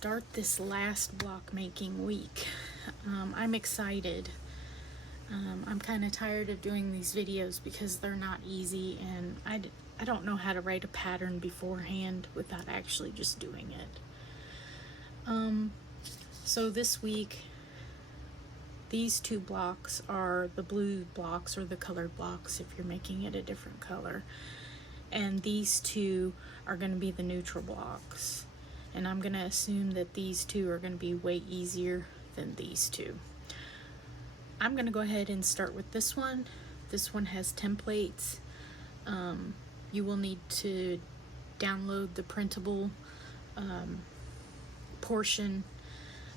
start this last block making week. I'm excited. I'm kind of tired of doing these videos because they're not easy, and I don't know how to write a pattern beforehand without actually just doing it. So this week, these two blocks are the blue blocks, or the colored blocks if you're making it a different color. And these two are going to be the neutral blocks. And I'm going to assume that these two are going to be way easier than these two. I'm going to go ahead and start with this one. This one has templates. You will need to download the printable portion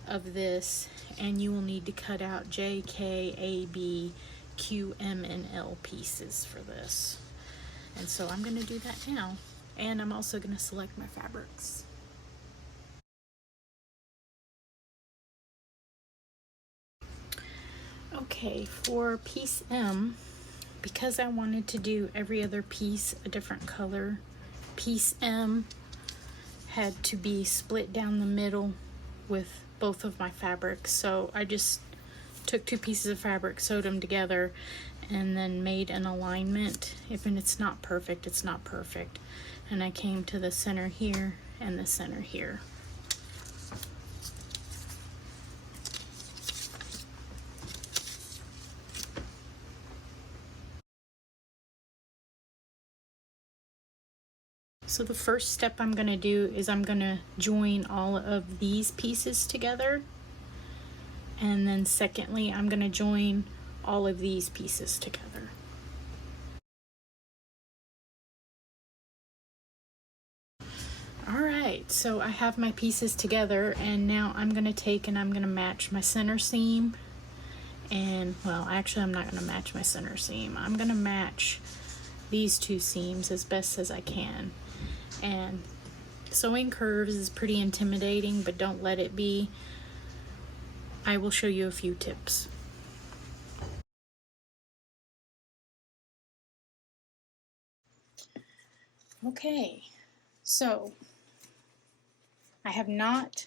of this, and you will need to cut out J, K, A, B, Q, M, and L pieces for this. And so I'm going to do that now. And I'm also going to select my fabrics. Okay, for piece M, because I wanted to do every other piece a different color, piece M had to be split down the middle with both of my fabrics. So I just took two pieces of fabric, sewed them together, and then made an alignment. Even if it's not perfect, it's not perfect. And I came to the center here and the center here. So the first step I'm going to do is I'm going to join all of these pieces together. And then secondly, I'm going to join all of these pieces together. Alright, so I have my pieces together, and now I'm going to take and I'm going to match my center seam. And, well, actually I'm not going to match my center seam. I'm going to match these two seams as best as I can. And sewing curves is pretty intimidating, but don't let it be. I will show you a few tips. Okay, so I have not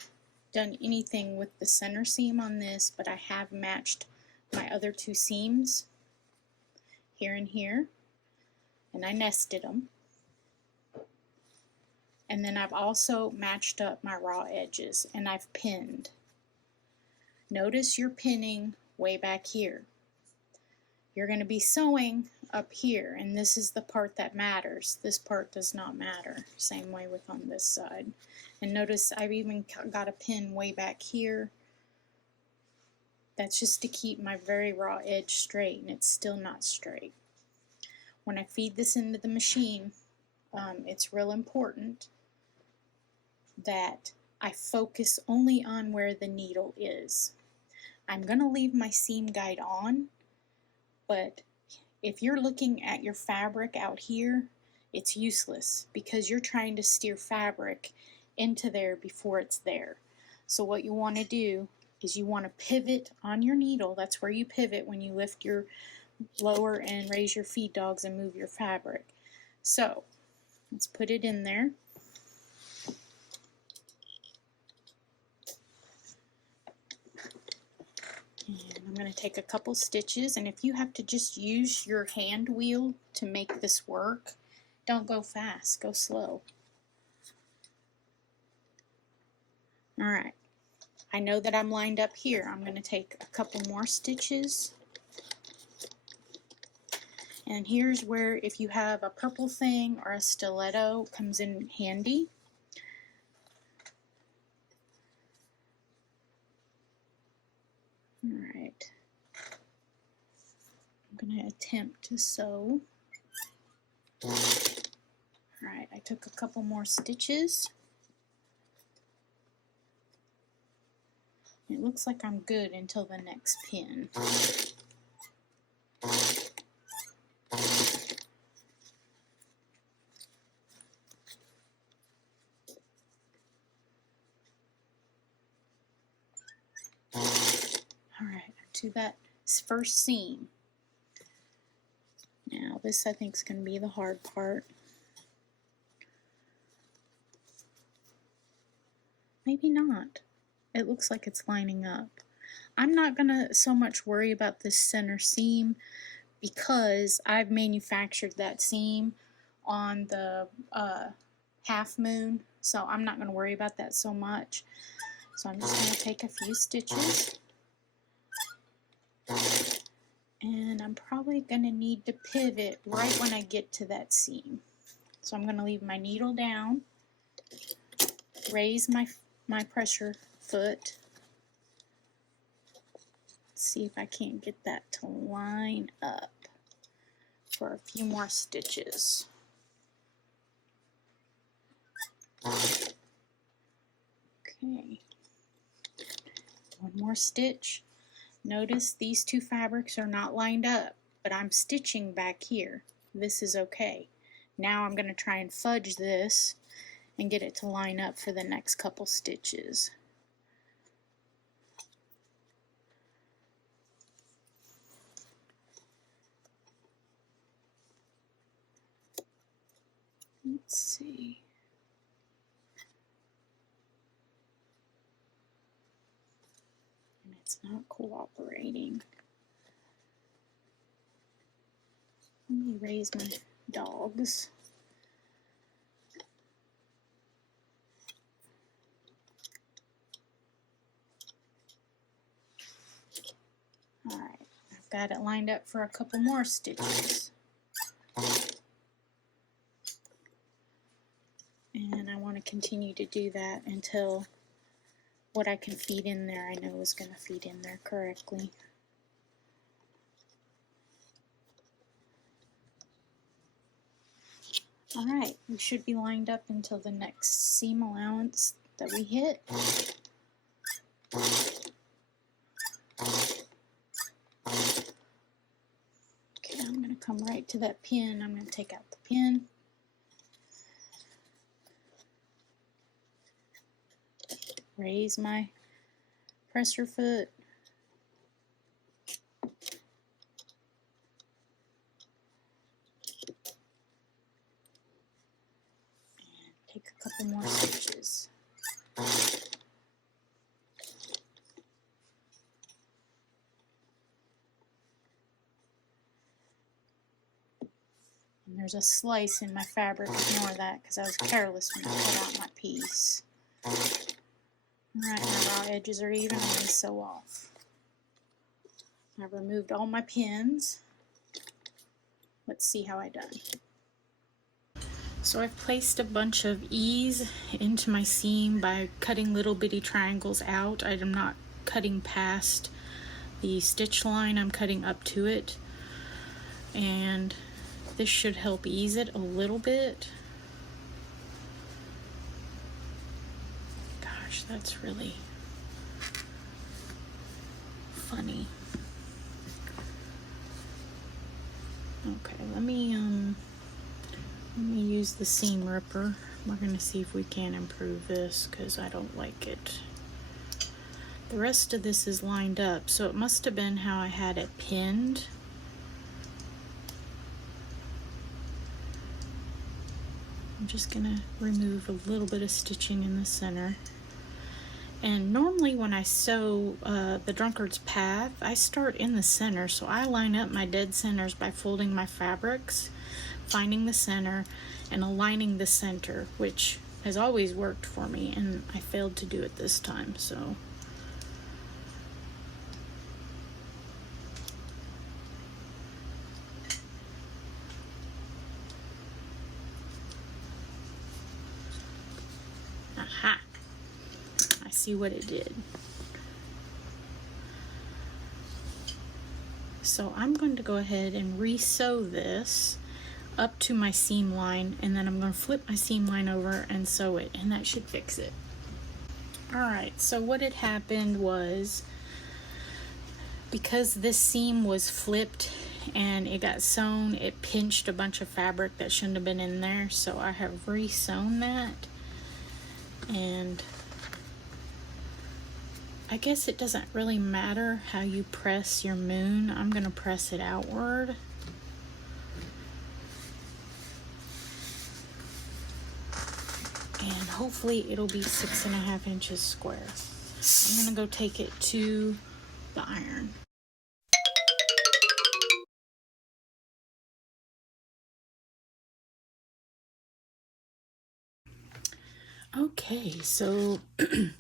done anything with the center seam on this, but I have matched my other two seams here and here, and I nested them. And then I've also matched up my raw edges, and I've pinned. Notice you're pinning way back here. You're going to be sewing up here, and this is the part that matters. This part does not matter. Same way with on this side. And notice I've even got a pin way back here. That's just to keep my very raw edge straight, and it's still not straight. When I feed this into the machine, it's real important that I focus only on where the needle is. I'm going to leave my seam guide on, but if you're looking at your fabric out here, it's useless because you're trying to steer fabric into there before it's there. So what you want to do is you want to pivot on your needle. That's where you pivot when you lift your lower and raise your feed dogs and move your fabric. So let's put it in there. And I'm going to take a couple stitches, and if you have to just use your hand wheel to make this work, don't go fast, go slow. Alright, I know that I'm lined up here. I'm going to take a couple more stitches. And here's where, if you have a purple thing or a stiletto, comes in handy. Alright, I'm going to attempt to sew. Alright, I took a couple more stitches. It looks like I'm good until the next pin. Alright, to that first seam. Now this I think is going to be the hard part. Maybe not. It looks like it's lining up. I'm not gonna so much worry about this center seam because I've manufactured that seam on the half moon, so I'm not gonna worry about that so much. So I'm just gonna take a few stitches, and I'm probably gonna need to pivot right when I get to that seam. So I'm gonna leave my needle down, raise my pressure foot. See if I can't get that to line up for a few more stitches. Okay, one more stitch. Notice these two fabrics are not lined up, but I'm stitching back here. This is okay. Now I'm going to try and fudge this and get it to line up for the next couple stitches. Let's see. And it's not cooperating. Let me raise my dogs. Alright, I've got it lined up for a couple more stitches. And I want to continue to do that until what I can feed in there I know is going to feed in there correctly. Alright, we should be lined up until the next seam allowance that we hit. Okay, I'm going to come right to that pin. I'm going to take out the pin. Raise my presser foot. And take a couple more stitches. And there's a slice in my fabric. Ignore that because I was careless when I cut out my piece. Alright, my raw edges are even. I'm going to sew off. I've removed all my pins. Let's see how I done. So I've placed a bunch of ease into my seam by cutting little bitty triangles out. I'm not cutting past the stitch line, I'm cutting up to it. And this should help ease it a little bit. That's really funny. Okay, let me use the seam ripper. We're gonna see if we can improve this because I don't like it. The rest of this is lined up, so it must have been how I had it pinned. I'm just gonna remove a little bit of stitching in the center. And normally when I sew the drunkard's path, I start in the center, so I line up my dead centers by folding my fabrics, finding the center, and aligning the center, which has always worked for me, and I failed to do it this time, so. Aha! See what it did. So I'm going to go ahead and re-sew this up to my seam line, and then I'm going to flip my seam line over and sew it, and that should fix it. Alright, so what had happened was, because this seam was flipped and it got sewn, it pinched a bunch of fabric that shouldn't have been in there, so I have re-sewn that. And I guess it doesn't really matter how you press your moon. I'm going to press it outward. And hopefully it'll be 6.5 inches square. I'm gonna go take it to the iron. Okay, so the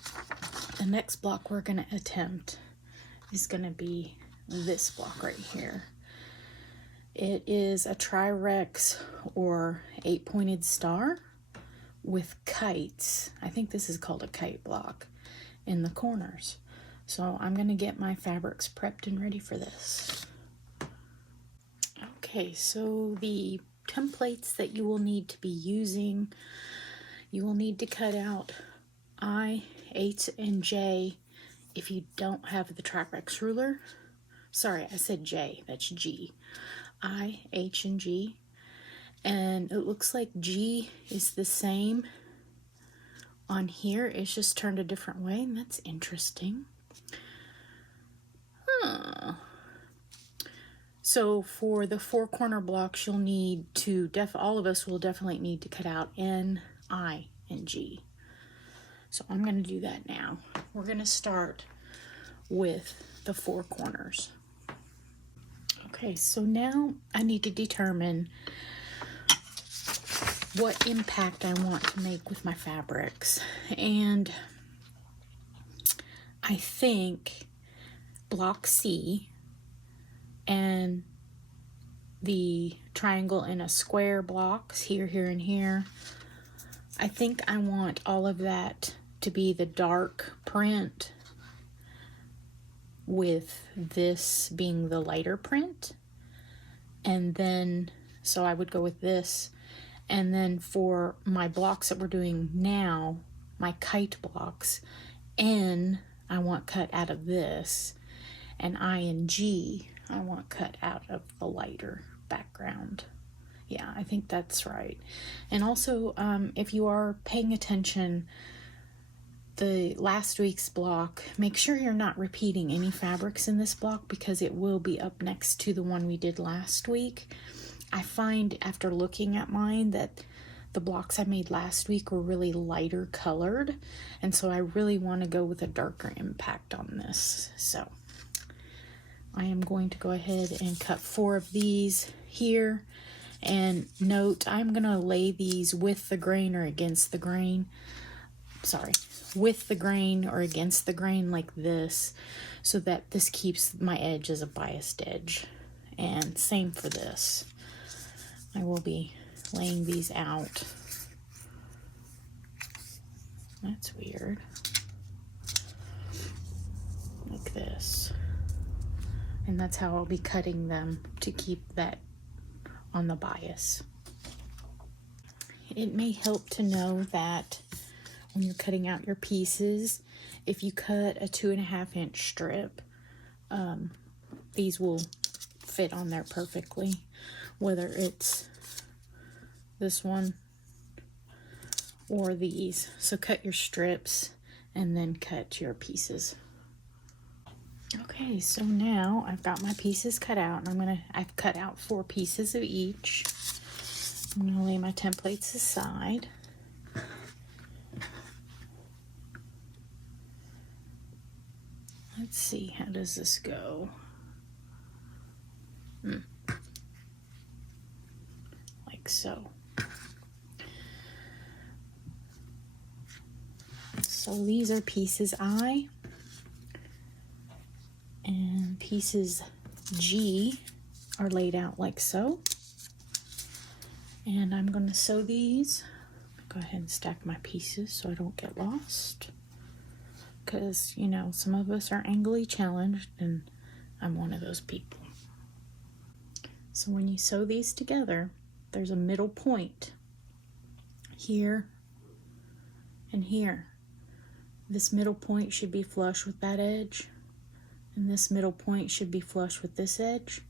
next block we're gonna attempt is gonna be this block right here. It is a Tri-Rex or 8-pointed star with kites. I think this is called a kite block in the corners. So I'm gonna get my fabrics prepped and ready for this. Okay, so the templates that you will need to be using, you will need to cut out I, H, and J if you don't have the Tri-Rex ruler. Sorry, I said J, that's G. I, H, and G. And it looks like G is the same on here. It's just turned a different way, and that's interesting. Huh. So for the 4 corner blocks, you'll need to, all of us will definitely need to cut out N, I, and G. So I'm going to do that now. We're going to start with the 4 corners. Okay, so now I need to determine what impact I want to make with my fabrics. And I think block C and the triangle and a square blocks here, here, and here, I think I want all of that to be the dark print with this being the lighter print. And then, so I would go with this. And then for my blocks that we're doing now, my kite blocks, N, I want cut out of this. And I and G, I want cut out of the lighter background. Yeah, I think that's right. And also, if you are paying attention, the last week's block, make sure you're not repeating any fabrics in this block because it will be up next to the one we did last week. I find after looking at mine that the blocks I made last week were really lighter colored, and so I really want to go with a darker impact on this. So I am going to go ahead and cut 4 of these here. And note, I'm going to lay these with the grain or against the grain. Sorry, with the grain or against the grain like this, so that this keeps my edge as a biased edge. And same for this. I will be laying these out. That's weird. Like this. And that's how I'll be cutting them to keep that on the bias. It may help to know that when you're cutting out your pieces, if you cut a 2.5 inch strip, these will fit on there perfectly, whether it's this one or these. So cut your strips and then cut your pieces. Okay, so now I've got my pieces cut out, and I've cut out 4 pieces of each. I'm gonna lay my templates aside. Let's see, how does this go? Like so. So these are pieces I, and pieces G are laid out like so. And I'm going to sew these. Go ahead and stack my pieces so I don't get lost. Because, you know, some of us are angly challenged, and I'm one of those people. So when you sew these together, there's a middle point here and here. This middle point should be flush with that edge, and this middle point should be flush with this edge,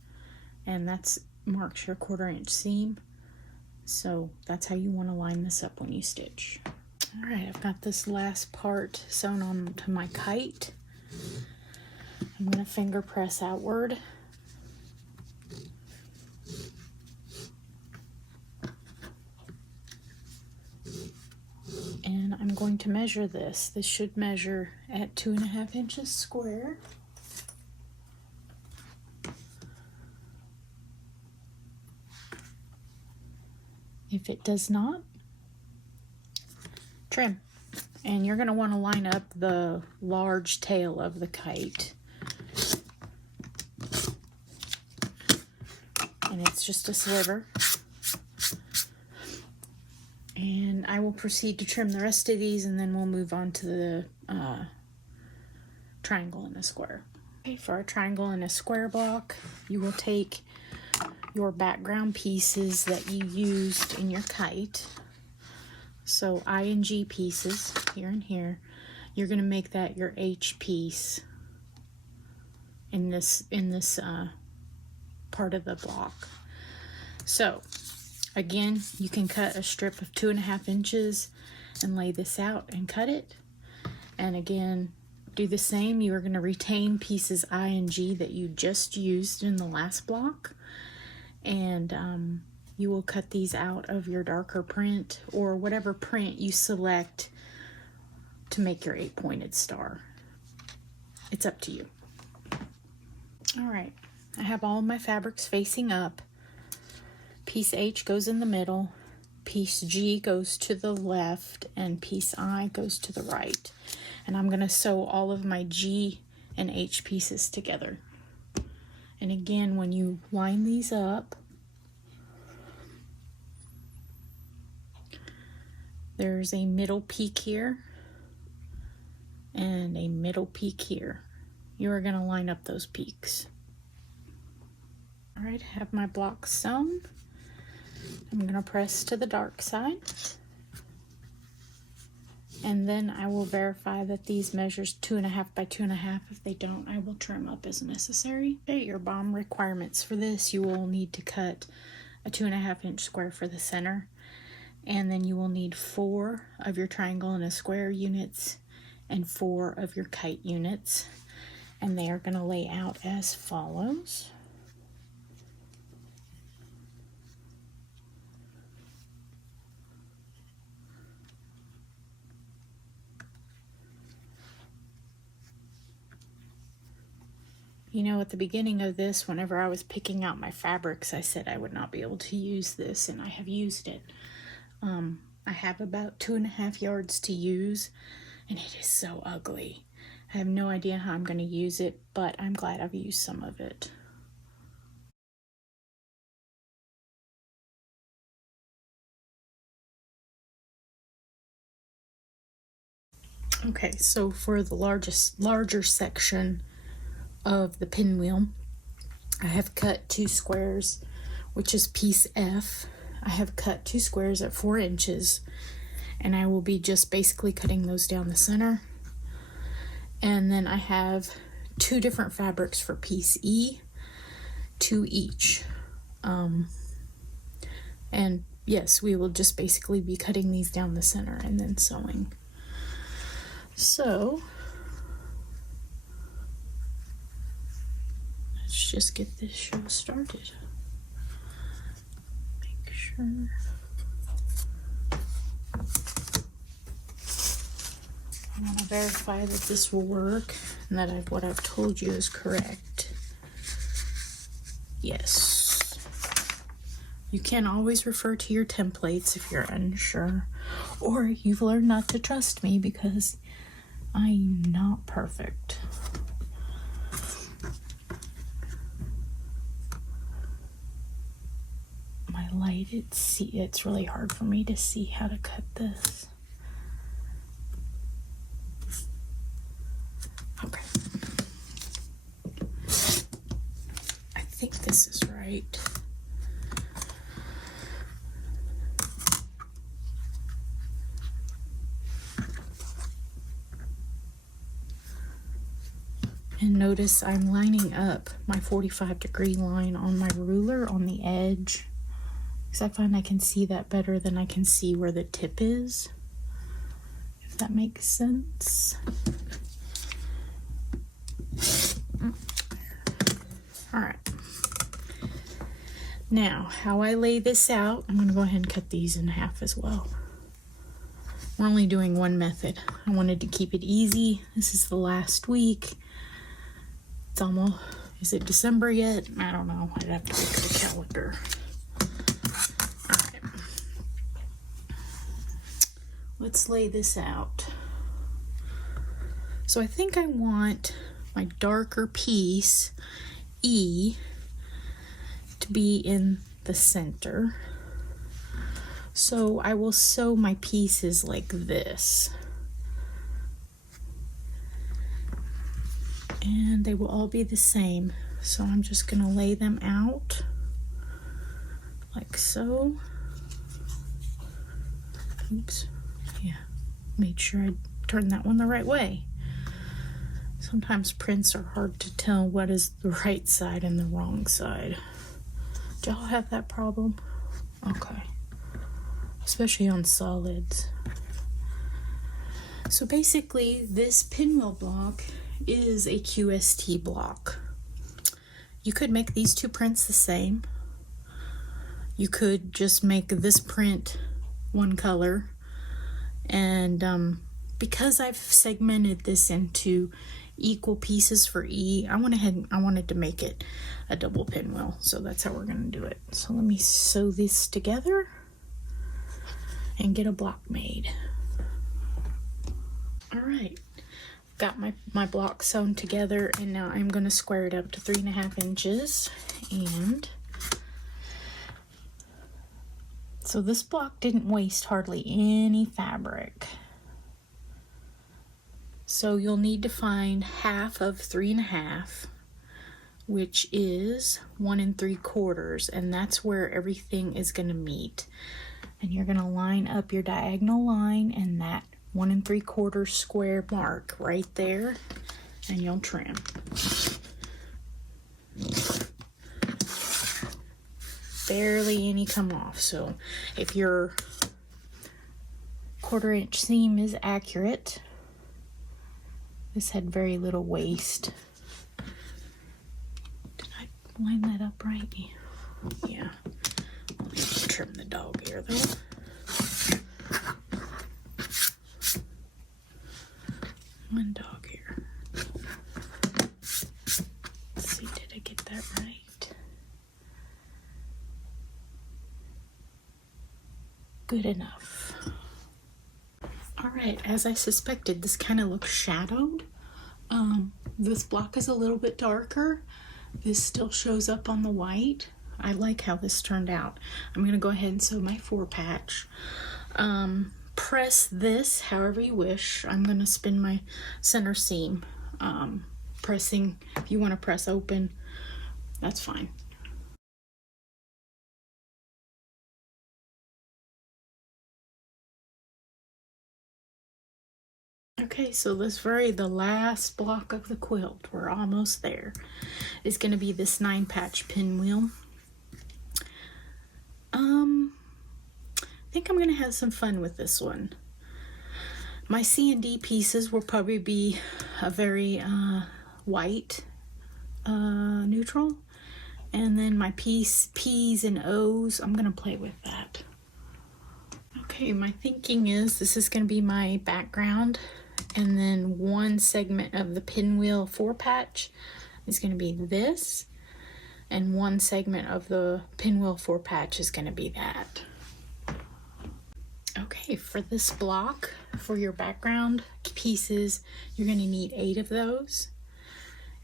and that's marks your 1/4 inch seam. So that's how you want to line this up when you stitch. All right, I've got this last part sewn onto my kite. I'm going to finger press outward. And I'm I'm going to measure this. This should measure at 2.5 inches square. If it does not, trim. And you're going to want to line up the large tail of the kite. And it's just a sliver. And I will proceed to trim the rest of these, and then we'll move on to the triangle and a square. Okay, for our triangle and a square block, you will take your background pieces that you used in your kite. So I and G pieces, here and here. You're going to make that your H piece in this part of the block. So again, you can cut a strip of 2.5 inches and lay this out and cut it. And again, do the same. You are going to retain pieces I and G that you just used in the last block. And you will cut these out of your darker print or whatever print you select to make your 8-pointed star. It's up to you. All right, I have all my fabrics facing up. Piece H goes in the middle, piece G goes to the left, and piece I goes to the right. And I'm gonna sew all of my G and H pieces together. And again, when you line these up, there's a middle peak here and a middle peak here. You are gonna line up those peaks. All right, I have my block sewn. I'm gonna press to the dark side. And then I will verify that these measures 2.5 by 2.5. If they don't, I will trim up as necessary. Okay, your BOM requirements for this, you will need to cut a 2.5 inch square for the center. And then you will need 4 of your triangle and a square units and 4 of your kite units. And they are going to lay out as follows. You know, at the beginning of this, whenever I was picking out my fabrics, I said I would not be able to use this, and I have used it. I have about 2.5 yards to use, and it is so ugly. I have no idea how I'm going to use it, but I'm glad I've used some of it. Okay, so for the larger section of the pinwheel, I have cut 2 squares, which is piece F. I have cut 2 squares at 4 inches, and I will be just basically cutting those down the center. And then I have 2 different fabrics for piece E, 2 each. And yes, we will just basically be cutting these down the center and then sewing. So let's just get this show started. Make sure. I want to verify that this will work and that what I've told you is correct. Yes. You can always refer to your templates if you're unsure, or you've learned not to trust me because I'm not perfect. My light, it's really hard for me to see how to cut this. Okay. I think this is right. And notice I'm lining up my 45-degree line on my ruler on the edge, because I find I can see that better than I can see where the tip is, if that makes sense. All right. Now, how I lay this out, I'm going to go ahead and cut these in half as well. We're only doing one method. I wanted to keep it easy. This is the last week. It's almost, is it December yet? I don't know. I'd have to look at the calendar. All right. Let's lay this out. So I think I want my darker piece, E, to be in the center. So I will sew my pieces like this. And they will all be the same. So I'm just going to lay them out like so. Oops. Yeah. Made sure I turned that one the right way. Sometimes prints are hard to tell what is the right side and the wrong side. Do y'all have that problem? Okay. Especially on solids. So basically, this pinwheel block is a QST block. You could make these two prints the same. You could just make this print one color. And because I've segmented this into equal pieces for E, I wanted to make it a double pinwheel. So that's how we're going to do it. So let me sew this together and get a block made. All right, got my block sewn together, and now I'm going to square it up to 3.5 inches. And so this block didn't waste hardly any fabric. So you'll need to find half of 3.5, which is 1 3/4, and that's where everything is going to meet. And you're going to line up your diagonal line and that 1 3/4 square mark right there, and you'll trim. Barely any come off. So if your 1/4 inch seam is accurate, this had very little waste. Did I line that up right? Yeah. Let me trim the dog here though. One dog here. Let's see, did I get that right? Good enough. All right, as I suspected, this kind of looks shadowed. This block is a little bit darker. This still shows up on the white. I like how this turned out. I'm going to go ahead and sew my 4 patch. Press this however you wish. I'm going to spin my center seam. Pressing, if you want to press open, that's fine. Okay, so the last block of the quilt, we're almost there, is going to be this 9-patch pinwheel. I think I'm going to have some fun with this one. My C&D pieces will probably be a very white neutral, and then my P's and O's, I'm going to play with that. Okay, my thinking is this is going to be my background, and then one segment of the pinwheel 4-patch is going to be this, and one segment of the pinwheel 4-patch is going to be that. Okay, for this block, for your background pieces, you're going to need 8 of those.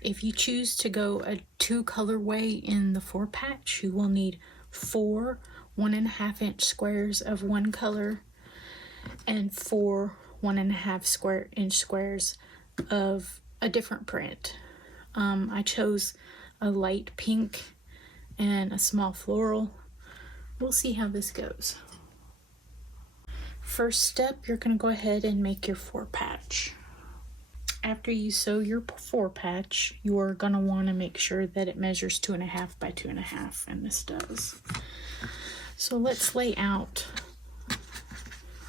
If you choose to go a 2 colorway in the 4-patch, you will need 4 1.5 inch squares of one color and 4 1.5 inch squares of a different print. I chose a light pink and a small floral. We'll see how this goes. First step, you're going to go ahead and make your 4-patch. After you sew your 4-patch, you're going to want to make sure that it measures 2.5 by 2.5, and this does. So let's lay out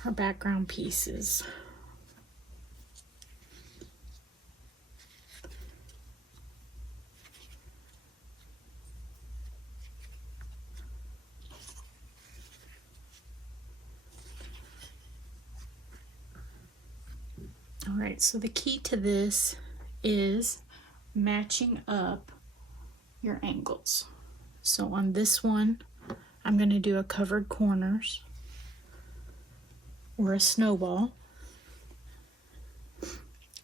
our background pieces. All right, so the key to this is matching up your angles. So on this one, I'm going to do a covered corners or a snowball.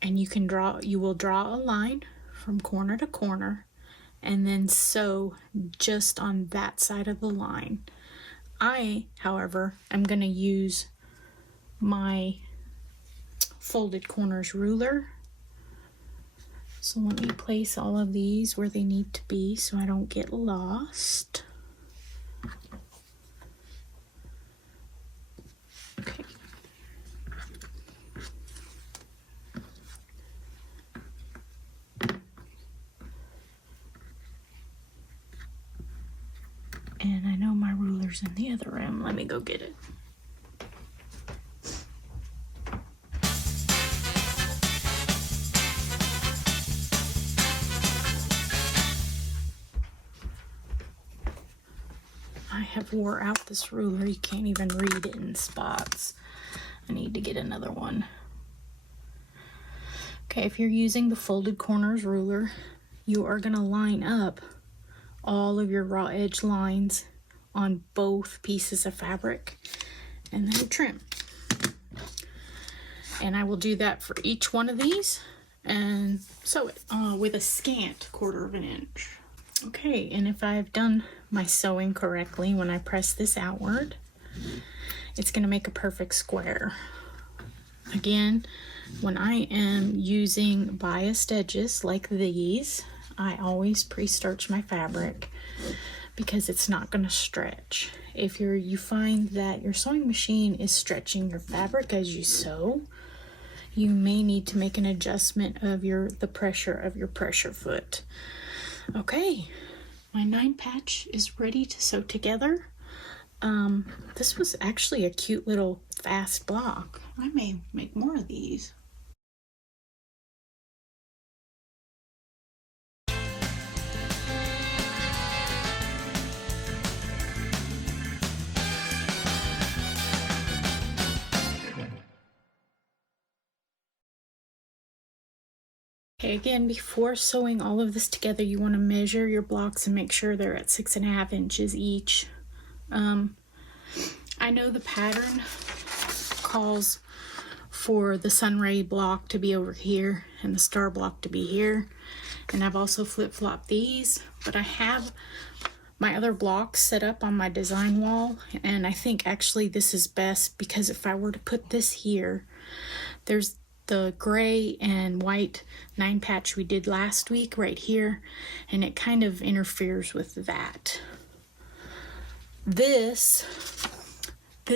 And you will draw a line from corner to corner and then sew just on that side of the line. I, however, am going to use my folded corners ruler. So let me place all of these where they need to be so I don't get lost. Okay. And I know my ruler's in the other room. Let me go get it. I have wore out this ruler. You can't even read it in spots. I need to get another one. Okay, if you're using the folded corners ruler, you are going to line up all of your raw edge lines on both pieces of fabric and then trim. And I will do that for each one of these and sew it with a scant 1/4 of an inch. Okay, and if I've done my sewing correctly, when I press this outward, it's going to make a perfect square. Again, when I am using biased edges like these, I always pre-starch my fabric because it's not going to stretch. If you find that your sewing machine is stretching your fabric as you sew, you may need to make an adjustment of the pressure of your pressure foot. Okay, my 9 patch is ready to sew together. This was actually a cute little fast block. I may make more of these. Okay, again, before sewing all of this together, you want to measure your blocks and make sure they're at 6.5 inches each. I know the pattern calls for the sunray block to be over here and the star block to be here. And I've also flip-flopped these, but I have my other blocks set up on my design wall, and I think actually this is best because if I were to put this here, there's the gray and white 9 patch we did last week right here, and it kind of interferes with that. This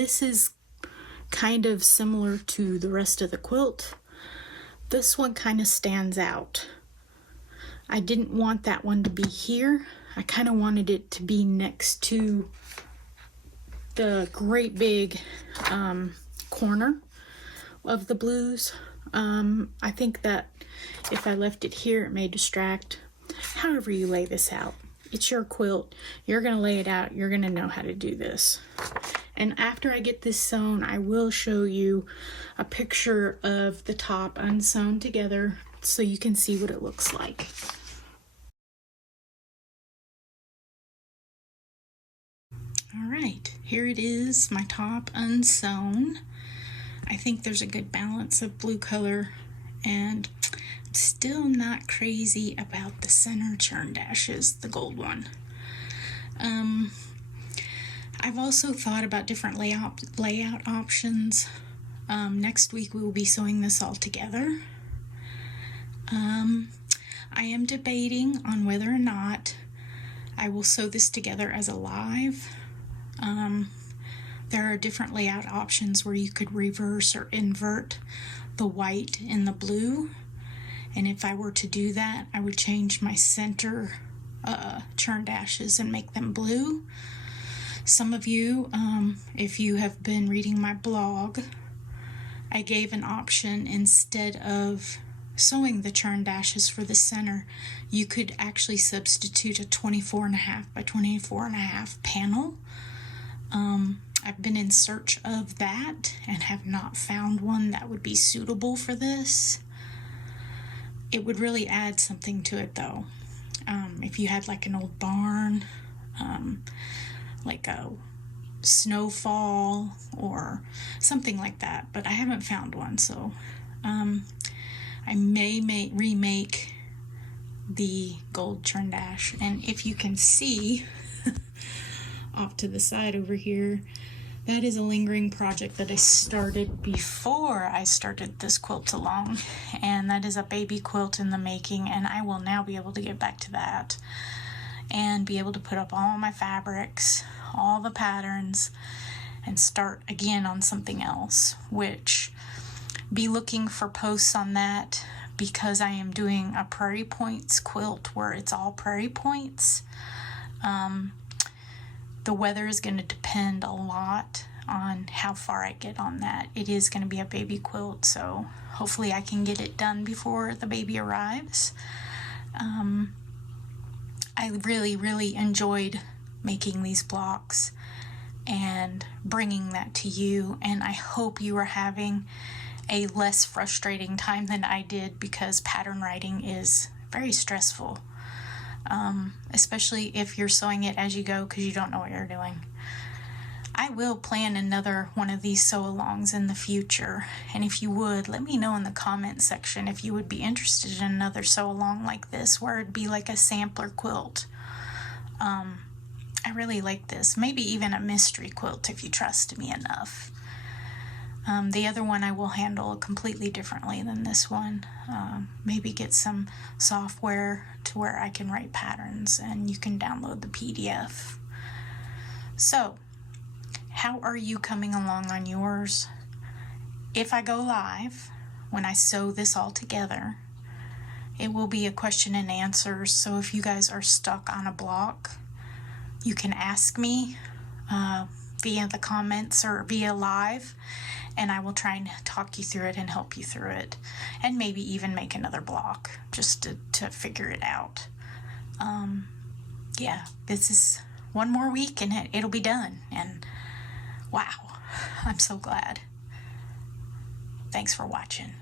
is kind of similar to the rest of the quilt. This one kind of stands out. I didn't want that one to be here. I kind of wanted it to be next to the great big corner of the blues. I think that if I left it here, it may distract. However you lay this out, it's your quilt. You're going to lay it out. You're going to know how to do this. And after I get this sewn, I will show you a picture of the top unsewn together so you can see what it looks like. All right, here it is, my top unsewn. I think there's a good balance of blue color, and I'm still not crazy about the center churn dashes, the gold one. I've also thought about different layout options. Next week we will be sewing this all together. I am debating on whether or not I will sew this together as a live. There are different layout options where you could reverse or invert the white and the blue. And if I were to do that, I would change my center churn dashes and make them blue. Some of you, if you have been reading my blog, I gave an option instead of sewing the churn dashes for the center, you could actually substitute a 24.5 by 24.5 panel. I've been in search of that and have not found one that would be suitable for this. It would really add something to it though. If you had like an old barn, like a snowfall or something like that, but I haven't found one, so I may remake the gold churn dash. And if you can see off to the side over here, that is a lingering project that I started before I started this quilt along, and that is a baby quilt in the making, and I will now be able to get back to that and be able to put up all my fabrics, all the patterns, and start again on something else, which be looking for posts on that, because I am doing a prairie points quilt where it's all prairie points. The weather is going to depend a lot on how far I get on that. It is going to be a baby quilt, so hopefully I can get it done before the baby arrives. I really enjoyed making these blocks and bringing that to you, and I hope you are having a less frustrating time than I did, because pattern writing is very stressful. Especially if you're sewing it as you go because you don't know what you're doing. I will plan another one of these sew-alongs in the future, and if you would, let me know in the comment section if you would be interested in another sew-along like this, where it'd be like a sampler quilt. I really like this. Maybe even a mystery quilt if you trust me enough. The other one I will handle completely differently than this one. Maybe get some software to where I can write patterns and you can download the PDF. So, how are you coming along on yours? If I go live, when I sew this all together, it will be a question and answers. So if you guys are stuck on a block, you can ask me via the comments or via live, and I will try and talk you through it and help you through it, and maybe even make another block just to figure it out. Yeah, this is one more week and it'll be done, and wow, I'm so glad. Thanks for watching.